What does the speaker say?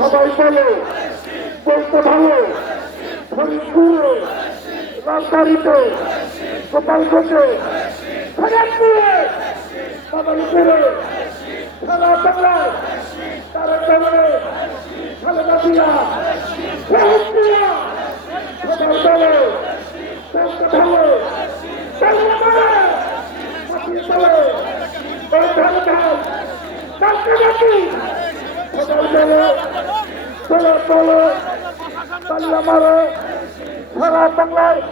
সবাই বলে বলতে ভালো ফরিদপুরে রাজবাড়িতে গোপালগঞ্জে খড়গপুরে বাবাইপুরে সারা বাংলায় তারা চলে খালেদা জিয়া সবাই বলে বলতে ভালো সারা বাংলায়